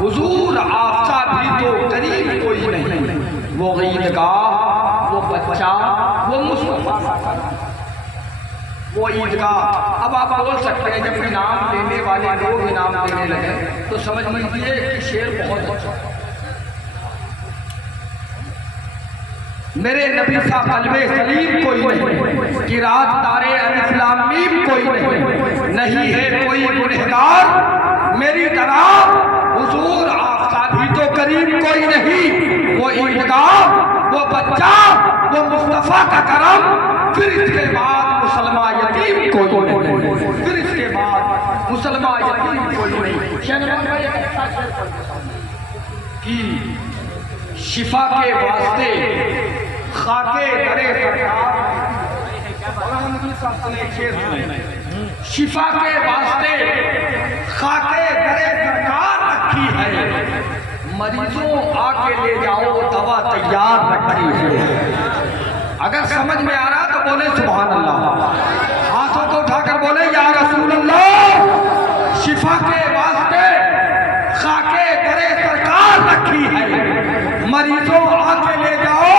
حضور آپ سا بھی تو قریب کوئی نہیں، وہ عیدگاہ، وہ بچہ، وہ مصطفیٰ، وہ عیدگاہ۔ اب آپ بول سکتے ہیں جب انعام دینے والے لوگ انعام دینے لگے تو سمجھ لیجیے کہ شعر بہت اچھا۔ میرے نبی سا قلب سلیم کوئی نہیں، قرات دارے الف لام میم کوئی نہیں ہے کوئی گنہگار میری طرح، حضور آپ سا بھی تو قریب کوئی نہیں، وہ عیدگاہ، وہ بچہ، وہ مصطفیٰ کا کرم، پھر اس کے بعد مسلمان یتیم کوئی نہیں، پھر اس کے بعد مسلمان یتیم کوئی نہیں۔ شہنواز بھائی ایک اچھا شعر پڑھتے کہ شفا کے واسطے خاکے درے سرکار، شفا کے واسطے خاکے درے سرکار رکھی ہے، مریضوں آ کے لے جاؤ دوا تیار رکھی ہے۔ اگر سمجھ میں آ رہا تو بولے سبحان اللہ، ہاتھوں کو اٹھا کر بولے یا رسول اللہ، شفا کے واسطے خاکے درے سرکار رکھی ہے، مریضوں آ کے لے جاؤ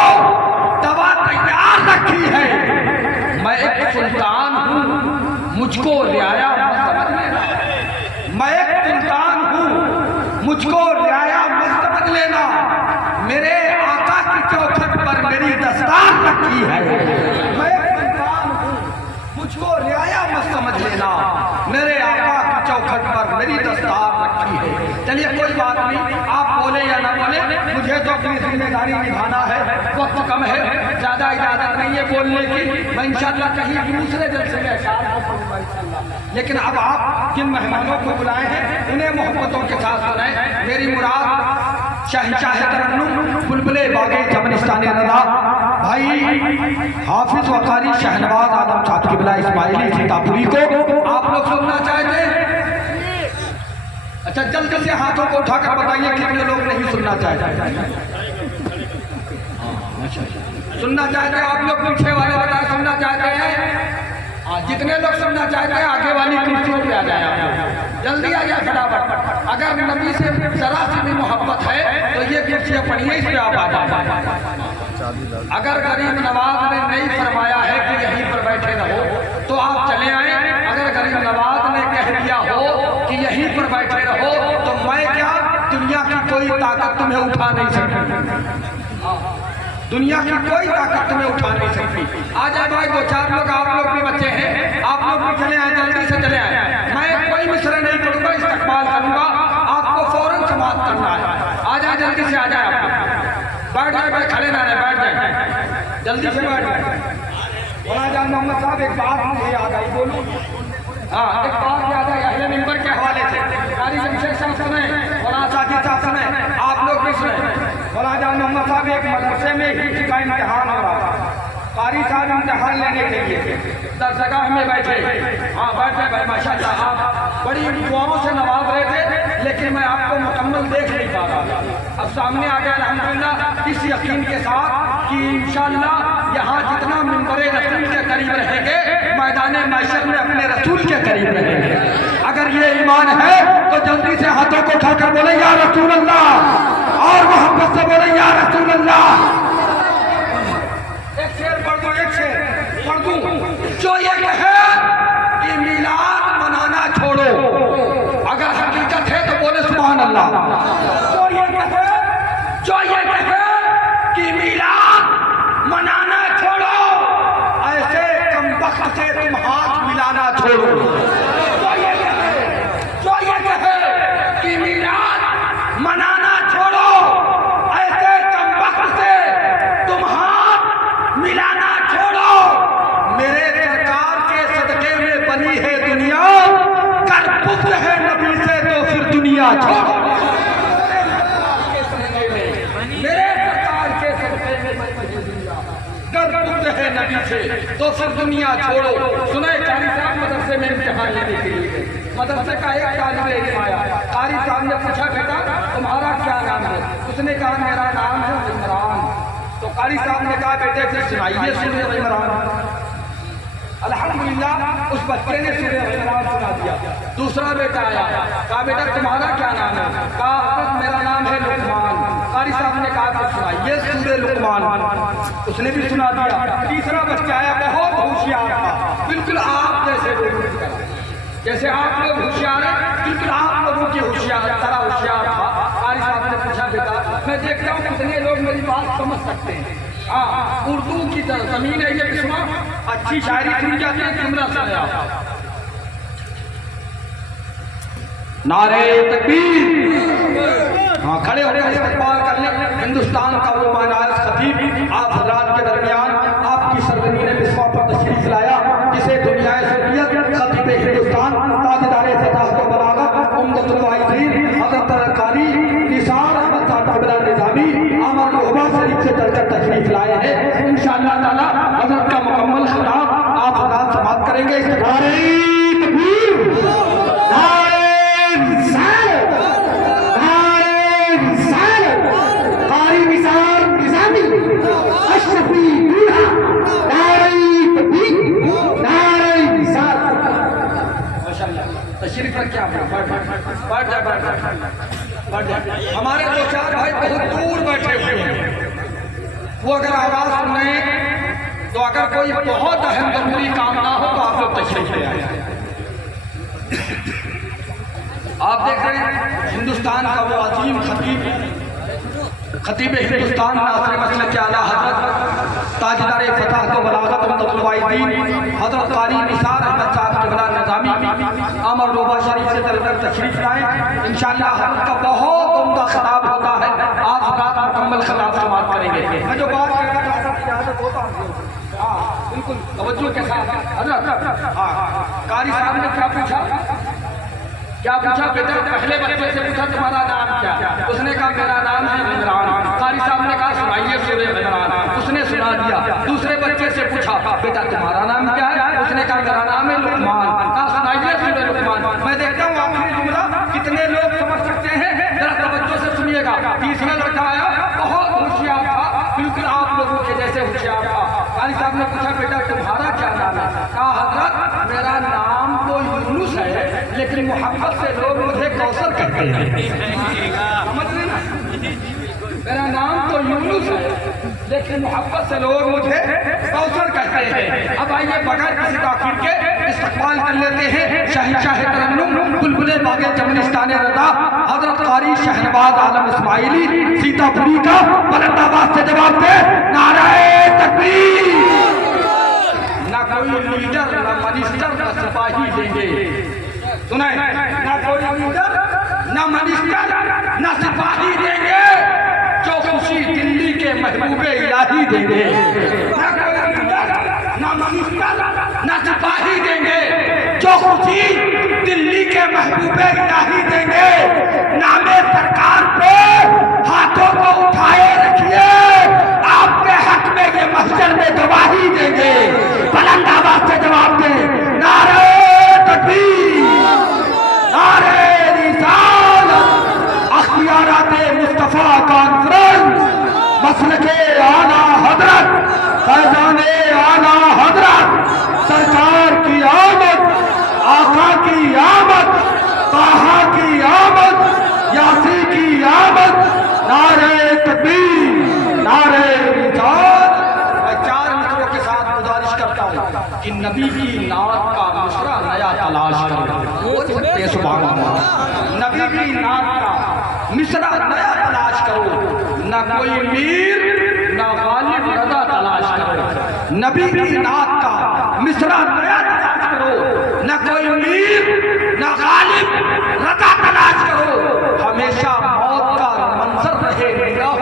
دوا تیار رکھی ہے۔ میں ایک سلطان ہوں مجھ کو رعایا مت سمجھ لینا، میں ایک سلطان ہوں مجھ کو رعایا مت سمجھ لینا، میرے آقا کی چوکھٹ پر میری دستار رکھی ہے۔ میں ایک سلطان ہوں مجھ کو رعایا مت سمجھ لینا، میرے آقا کی چوکھٹ پر میری دستار رکھی ہے۔ چلیے کوئی بات نہیں، آپ بولے یا نہ بولے، مجھے تو اپنی ذمہ داری نبھانا ہے، وقت کم ہے، زیادہ اجازت نہیں ہے بولنے کی، میں انشاءاللہ کہیں دوسرے جلسے میں اشعار پڑھوں گا انشاءاللہ۔ لیکن اب آپ جن مہمانوں کو بلائے ہیں انہیں محبتوں کے ساتھ سنائیں۔ میری مراد شہنشاہ ترنم بلبلے باغ چمنستان رضا بھائی حافظ و قاری شہنواز آدم صاحب قبلہ اسماعیلی سیتاپوری کو آپ لوگ سننا چاہتے ہیں؟ اچھا جلد سے ہاتھوں کو اٹھا کر بتائیے کتنے لوگ نہیں سننا چاہتے ہیں؟ سننا چاہتے ہیں آپ لوگ؟ پیچھے والے بتائیں سننا چاہتے ہیں؟ جتنے لوگ سننا چاہتے ہیں آگے والی کرسیوں پہ آ جائیں، جلدی آ جائیں فٹافٹ۔ اگر نبی سے ذرا سی بھی محبت ہے تو یہ کرسیاں پڑھیے، اس پہ آپ آ جائیں۔ اگر غریب نواز نے نہیں فرمایا ہے کہ یہیں پر بیٹھے رہو تو آپ چلے آئیں، اگر غریب نواز نے کہہ دیا ہو کہ یہیں پر بیٹھے رہو تو میں کیا، دنیا کی کوئی طاقت تمہیں اٹھا نہیں سکتی، دنیا کی کوئی طاقت تمہیں اٹھا نہیں سکتی۔ آ جائے بھائی، دو چار لوگ آپ لوگ بھی بچے ہیں، آپ لوگ بھی چلے آئیں، جلدی سے چلے آئیں۔ میں کوئی مصرع نہیں پڑھوں گا، استقبال کروں گا، آپ کو فوراً سماعت کرنا ہے۔ آ جائیں جلدی سے، آ جائیں، آپ بیٹھ جائیں بھائی، کھڑے نہ رہے، بیٹھ جائیں، جلدی سے بیٹھ جائیں۔ مولانا جان محمد صاحب ایک بات مجھے یاد آئی، بولوں؟ ہاں ایک بات یاد آئی اہل منبر کے حوالے سے، قاری جمشید صاحب سنیں، مولانا ساجد صاحب سنیں، آپ لوگ بھی سنیں۔ مولانا جان محمد صاحب ایک مدرسے میں ہی کا امتحان ہو رہا تھا، قاری صاحب امتحان لینے کے لیے درسگاہ میں بیٹھے، ہاں بیٹھ گئے بھائی ماشاء اللہ، آپ بڑی دعاؤں سے نواز رہے تھے لیکن میں آپ کو مکمل دیکھ نہیں پا رہا۔ اب سامنے آ گیا الحمدللہ اس یقین کے ساتھ کہ انشاءاللہ یہاں جتنا منبر رسول کے قریب رہیں گے میدان محشر میں اپنے رسول کے قریب رہیں گے۔ اگر یہ ایمان ہے تو جلدی سے ہاتھوں کو اٹھا کر بولے یا رسول اللہ، اور محبت سے بولے یا رسول اللہ۔ ایک شعر پڑھ دوں، ایک شعر پڑھ دوں، جو یہ کہے کہ میلاد منانا چھوڑو، اگر حقیقت ہے تو بولے سبحان اللہ۔ جو یہ کہے کہ میلاد منانا چھوڑو، ایسے کم بخت سے تم ہاتھ ملانا چھوڑو۔ جو یہ کہے کہ میلاد منانا چھوڑو، ایسے کم بخت سے تم ہاتھ ملانا چھوڑو۔ میرے سرکار کے صدقے میں بنی ہے دنیا، کر بغض ہے نبی سے تو پھر دنیا چھوڑو۔ ہے نبی سے تو پھر دنیا چھوڑو۔ سنیں قاری صاحب مدرسے میں امتحان لینے کے لیے، مدرسے کا ایک طالب علم آیا، قاری صاحب نے پوچھا بیٹا تمہارا کیا نام ہے؟ اس نے کہا میرا نام ہے عمران۔ تو قاری صاحب نے کہا بیٹے پھر سنائیے سورہ عمران۔ الحمدللہ اس بچے نے سورہ احزاب سنا دیا. دوسرا بیٹا آیا, کہا بیٹا تمہارا کیا نام ہے؟ کہا حضرت میرا نام ہے لقمان. قاری صاحب نے کہا کہ سنا یہ سورہ لقمان, اس نے بھی سنا دیا. تیسرا بچہ آیا, بہت ہوشیار تھا, بالکل آپ جیسے لوگ, جیسے آپ لوگ ہوشیار ہیں, بالکل آپ لوگوں کی ہوشیار طرح ہوشیار تھا. قاری صاحب نے پوچھا بیٹا میں دیکھتا ہوں کتنے لوگ میری بات سمجھ سکتے ہیں. ہاں اردو کی زمین ہے یہ قسمہ, اچھی شاعری سنی جاتی ہے, جملہ سنایا. نعرہ تکبیر, ہاں کھڑے ہو کر استقبال کر لیں. ہندوستان کا وہ معنی خطیب آپ حضرات کے درمیان آپ کی سرزمین مصباح پر تشریف لایا, جسے دنیا سربیت خطیب ہندوستان تاجدار فتح و بلاغت عمدۃ الواعظین حضرت قاری نثار احمد صاحب قبلہ نظامی آمر العبا شریف سے چل کر تشریف لائے ہیں. انشاءاللہ تعالی حضرت کا مکمل خطاب آپ حضرات سماعت کریں گے. نعرہ تکبیر, نعرہ رسالت, نعرہ رسالت, قاری نثار نظامی اشرفی دولہا, نعرہ تکبیر, نعرہ رسالت. تشریف رکھیں آپ, بیٹھ جائے. ہمارے دو چار بھائی بہت دور بیٹھے ہوئے ہیں, وہ اگر آواز سنیں تو اگر کوئی بہت اہم ضروری کام نہ ہو تو آپ لوگ تشریف لے آئیں. آپ دیکھ رہے ہیں ہندوستان کا وہ عظیم خطیب ہندوستان ناصر مسلک اعلیٰ حضرت تاجدار فتح و بلاغت عمدۃ الواعظین حضرت قاری نثار احمد صاحب قبلہ نظامی آمر العبا شریف سے چل کر تشریف لائیں. انشاءاللہ حضرت کا بہت عمدہ خطاب ہوتا ہے, آپ حضرات مکمل خطاب سماعت کریں گے. میں جو بات کر رہا تھا اجازت ہوتا ہوں, بالکل توجہ کے ساتھ. حضرت قاری صاحب نے کیا پوچھا بیٹا؟ پہلے بچے سے پوچھا تمہارا نام کیا؟ اس نے کہا میرا نام ہے عمران. قاری صاحب نے کہا سنائیے سورہ عمران, اس نے سنا دیا. دوسرے بچے سے پوچھا بیٹا تمہارا نام کیا ہے؟ اس نے کہا میرا نام ہے لقمان. کہا سنائیے سورہ لقمان. میں دیکھتا ہوں آخری جملہ کتنے لوگ سمجھ سکتے ہیں, ذرا توجہ سے سنیے گا. تیسرا لڑکا آیا, بہت ہوشیار تھا, بالکل آپ لوگوں کے جیسے ہوشیار تھا. قاری صاحب نے پوچھا بیٹا تمہارا کیا نام ہے؟ کہا حضرت میرا نام تو یونس ہے, لیکن محبت سے لوگ مجھے کوثر کہتے ہیں. سمجھ رہے نا, میرا نام تو یونس ہے لیکن محبت سے لوگ مجھے کوثر کہتے ہیں. اب آئیے بغیر کسی تاخیر کے استقبال کر لیتے ہیں شہنشاہ ترنم بلبل باغ چمنستان رضا حضرت قاری شہنواز عالم اسماعیلی سیتا پوری کا بلند آواز سے جواب دے نعرہ تکبیر. نہ کوئی لیڈر نہ منسٹر نہ سپاہی دیں گے, سنائیں, نہ کوئی لیڈر نہ منسٹر نہ سپاہی دیں گے, جو خوشی دلی کے محبوب الہی دیں گے. نہ کوئی لیڈر نہ منسٹر نہ سپاہی دیں گے, جو خوشی دلی کے محبوب الہی دیں گے. نام سرکار پہ ہاتھوں کو اٹھائے رکھیے, آپ کے حق میں یہ محشر میں گواہی دیں گے. بلند آواز سے جواب دیں نعرہ تکبیر, نعرہ رسالت. اختیارات مصطفیٰ کانفرنس مسلک اعلیٰ حضرت فیضان اعلیٰ حضرت سرکار کی آمد, آقا کی آمد, طٰہٰ کی آمد, یاسی کی آمد. نعرہ تکبیر, نعرہ رسالت. میں چار مصروں کے ساتھ گزارش کرتا ہوں کہ نبی کی نعت کا مصرع نیا تلاش کرو. سبحان اللہ, نبی کی نعت کا مصرع نیا تلاش کرو. نہ کوئی میر نہ غالب رضا تلاش کرو. نبی کی نعت کا مصرع نیا تلاش کرو. نہ کوئی میر نہ غالب رضا تلاش کرو. ہمیشہ موت کا منظر رہے نگاہ